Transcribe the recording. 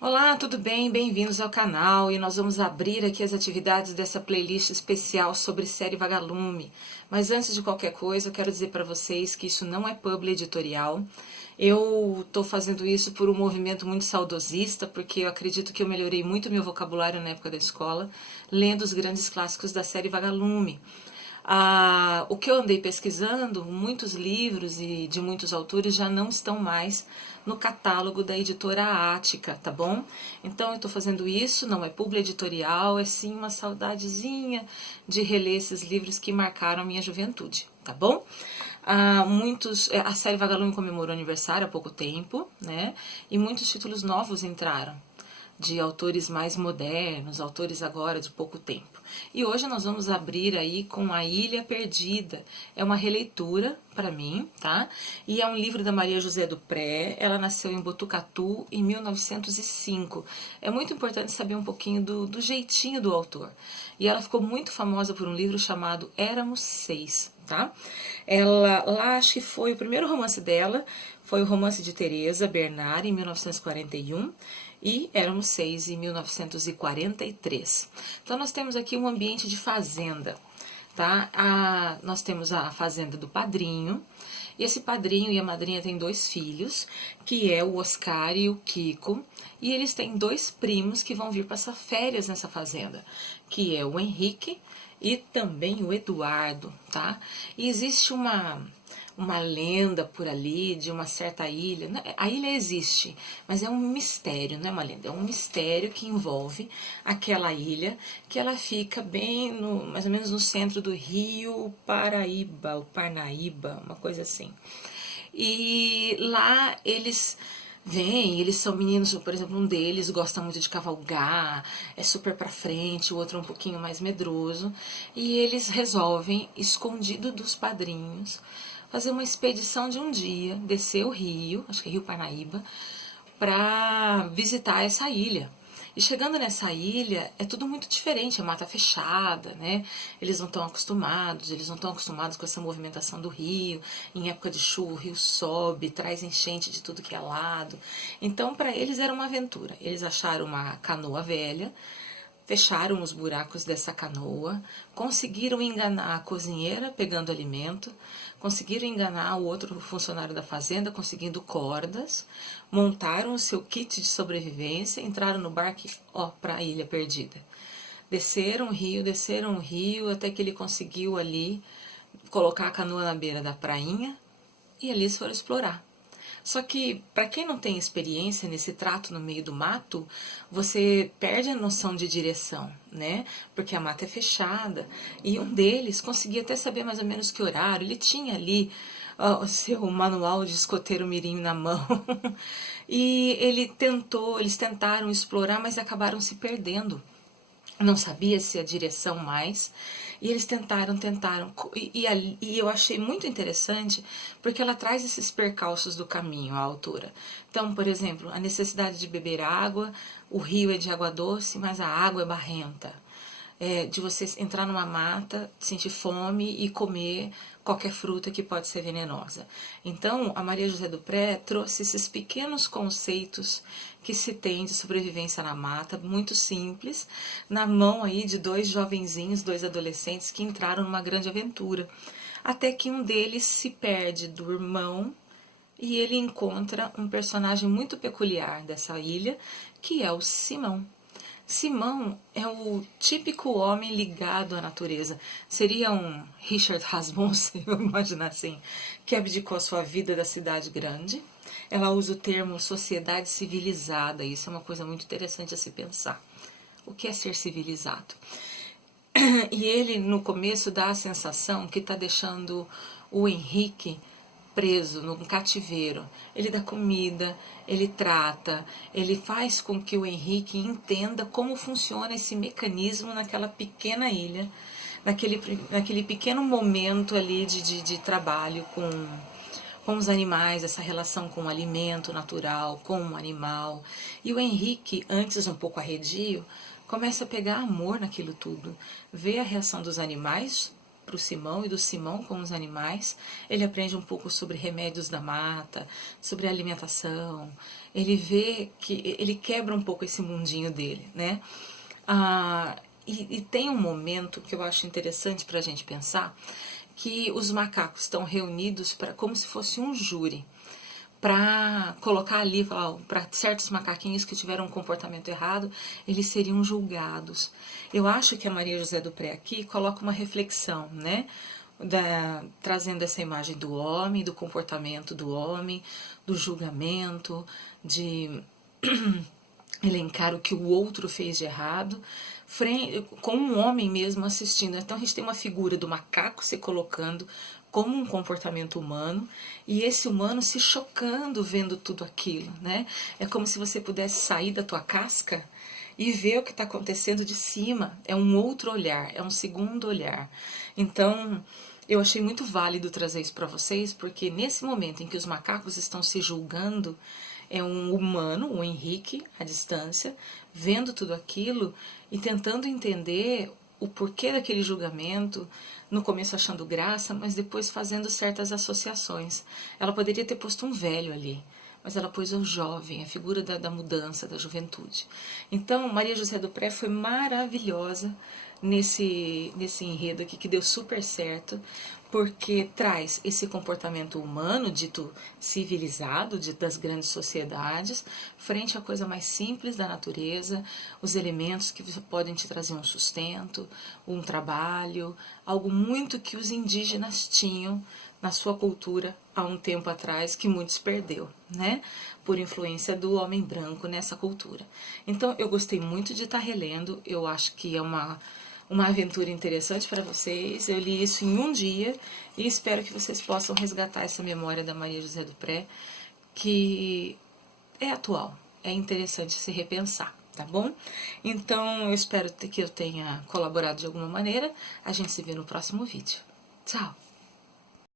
Olá, tudo bem? Bem-vindos ao canal e nós vamos abrir aqui as atividades dessa playlist especial sobre série Vagalume. Mas antes de qualquer coisa, eu quero dizer para vocês que isso não é publi editorial. Eu estou fazendo isso por um movimento muito saudosista, porque eu acredito que eu melhorei muito meu vocabulário na época da escola, lendo os grandes clássicos da série Vagalume. O que eu andei pesquisando, muitos livros e de muitos autores já não estão mais no catálogo da editora Ática, tá bom? Então eu estou fazendo isso, não é publi editorial, é sim uma saudadezinha de reler esses livros que marcaram a minha juventude, tá bom? A série Vagalume comemorou aniversário há pouco tempo, né? E muitos títulos novos entraram, de autores mais modernos, autores agora de pouco tempo. E hoje nós vamos abrir aí com A Ilha Perdida. É uma releitura para mim, tá? E é um livro da Maria José do Pré. Ela nasceu em Botucatu em 1905. É muito importante saber um pouquinho do jeitinho do autor. E ela ficou muito famosa por um livro chamado Éramos Seis, tá? Ela, lá acho que foi o primeiro romance dela, foi o romance de Teresa Bernard, em 1941, e Éramos Seis, em 1943. Então nós temos aqui um ambiente de fazenda, tá? Nós temos a fazenda do padrinho, e esse padrinho e a madrinha têm dois filhos, que é o Oscar e o Kiko, e eles têm dois primos que vão vir passar férias nessa fazenda, que é o Henrique e também o Eduardo, tá? E existe uma lenda por ali de uma certa ilha. A ilha existe, mas é um mistério, não é uma lenda, é um mistério que envolve aquela ilha, que ela fica bem no, mais ou menos no centro do Rio Paraíba, ou Parnaíba, uma coisa assim. E lá eles são meninos, por exemplo, um deles gosta muito de cavalgar, é super pra frente, o outro é um pouquinho mais medroso, e eles resolvem, escondido dos padrinhos, fazer uma expedição de um dia, descer o rio, acho que é Rio Parnaíba, para visitar essa ilha. E chegando nessa ilha, é tudo muito diferente, é mata fechada, né? Eles não estão acostumados com essa movimentação do rio. Em época de chuva, o rio sobe, traz enchente de tudo que é lado. Então, para eles era uma aventura. Eles acharam uma canoa velha, fecharam os buracos dessa canoa, conseguiram enganar a cozinheira pegando alimento, conseguiram enganar o outro funcionário da fazenda conseguindo cordas, montaram o seu kit de sobrevivência, entraram no barco para a Ilha Perdida. Desceram o rio, até que ele conseguiu ali colocar a canoa na beira da prainha e ali eles foram explorar. Só que, para quem não tem experiência nesse trato no meio do mato, você perde a noção de direção, né? Porque a mata é fechada. E um deles conseguia até saber mais ou menos que horário. Ele tinha ali o seu manual de escoteiro mirim na mão. E eles tentaram explorar, mas acabaram se perdendo. Não sabia se a direção mais, e eles tentaram, e eu achei muito interessante, porque ela traz esses percalços do caminho, a autora. Então, por exemplo, a necessidade de beber água, o rio é de água doce, mas a água é barrenta. De você entrar numa mata, sentir fome e comer qualquer fruta que pode ser venenosa. Então, a Maria José do Pré trouxe esses pequenos conceitos que se tem de sobrevivência na mata, muito simples, na mão aí de dois jovenzinhos, dois adolescentes que entraram numa grande aventura. Até que um deles se perde do irmão e ele encontra um personagem muito peculiar dessa ilha, que é o Simão. Simão é o típico homem ligado à natureza. Seria um Richard Rasmussen, vamos imaginar assim, que abdicou a sua vida da cidade grande. Ela usa o termo sociedade civilizada, isso é uma coisa muito interessante a se pensar. O que é ser civilizado? E ele, no começo, dá a sensação que está deixando o Henrique preso num cativeiro. Ele dá comida, ele trata, ele faz com que o Henrique entenda como funciona esse mecanismo naquela pequena ilha, naquele pequeno momento ali de trabalho com os animais, essa relação com o alimento natural, com o animal. E o Henrique, antes um pouco arredio, começa a pegar amor naquilo tudo, vê a reação dos animais para o Simão e do Simão com os animais. Ele aprende um pouco sobre remédios da mata, sobre alimentação. Ele vê que ele quebra um pouco esse mundinho dele, né? E tem um momento que eu acho interessante para a gente pensar, que os macacos estão reunidos como se fosse um júri, para colocar ali, para certos macaquinhos que tiveram um comportamento errado, eles seriam julgados. Eu acho que a Maria José do Pré aqui coloca uma reflexão, né? Trazendo essa imagem do homem, do comportamento do homem, do julgamento, de elencar o que o outro fez de errado, com um homem mesmo assistindo. Então a gente tem uma figura do macaco se colocando como um comportamento humano e esse humano se chocando vendo tudo aquilo, né? É como se você pudesse sair da tua casca e ver o que está acontecendo de cima. É um outro olhar, é um segundo olhar. Então, eu achei muito válido trazer isso para vocês, porque nesse momento em que os macacos estão se julgando, é um humano, o Henrique, à distância, vendo tudo aquilo e tentando entender o porquê daquele julgamento, no começo achando graça, mas depois fazendo certas associações. Ela poderia ter posto um velho ali, mas ela pôs o jovem, a figura da mudança, da juventude. Então, Maria José do Pré foi maravilhosa nesse enredo aqui, que deu super certo, porque traz esse comportamento humano, dito civilizado, das grandes sociedades, frente à coisa mais simples da natureza, os elementos que podem te trazer um sustento, um trabalho, algo muito que os indígenas tinham na sua cultura há um tempo atrás, que muitos perdeu, né? Por influência do homem branco nessa cultura. Então, eu gostei muito de estar relendo, eu acho que é uma aventura interessante para vocês. Eu li isso em um dia e espero que vocês possam resgatar essa memória da Maria José do Pré, que é atual, é interessante se repensar, tá bom? Então, eu espero que eu tenha colaborado de alguma maneira. A gente se vê no próximo vídeo. Tchau!